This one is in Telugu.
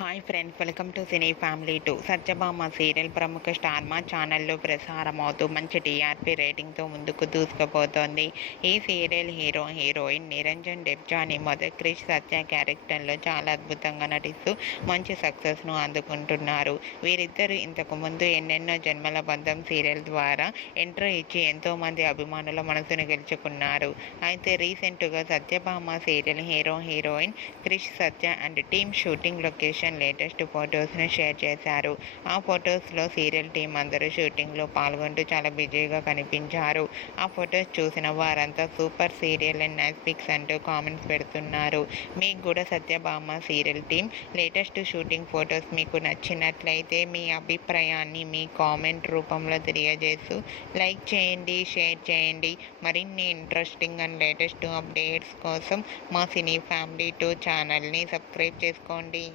Hi friends, welcome to cine family 2. Satyabhama serial ప్రముఖ స్టార్ మా ఛానల్లో ప్రసారమవుతూ మంచి టీఆర్పీ రేటింగ్తో ముందుకు దూసుకుపోతోంది. ఈ సీరియల్ హీరోయిన్ నిరంజన్ డెబ్జాని మొదటి క్రిష్ సత్య క్యారెక్టర్లో చాలా అద్భుతంగా నటిస్తూ మంచి సక్సెస్ను అందుకుంటున్నారు. వీరిద్దరూ ఇంతకు ముందు ఎన్నెన్నో జన్మల బంధం సీరియల్ ద్వారా ఎంట్రీ ఇచ్చి ఎంతోమంది అభిమానుల మనసును గెలుచుకున్నారు. అయితే రీసెంట్గా Satyabhama serial heroine Krish Satya and team shooting location latest ఫొటోస్ను షేర్ చేశారు. ఆ ఫొటోస్లో సీరియల్ టీం అందరూ షూటింగ్లో పాల్గొంటూ చాలా బిజీగా కనిపించారు. ఆ ఫొటోస్ చూసిన వారంతా super serial and nice pics అంటూ కామెంట్స్ పెడుతున్నారు. మీకు కూడా Satyabhama serial team latest shooting photos మీకు నచ్చినట్లయితే మీ అభిప్రాయాన్ని మీ కామెంట్ రూపంలో తెలియజేస్తూ లైక్ చేయండి, షేర్ చేయండి. మరిన్ని ఇంట్రెస్టింగ్ అండ్ లేటెస్ట్ అప్డేట్స్ కోసం మా సినీ ఫ్యామిలీ 2 ఛానల్ని సబ్స్క్రైబ్ చేసుకోండి.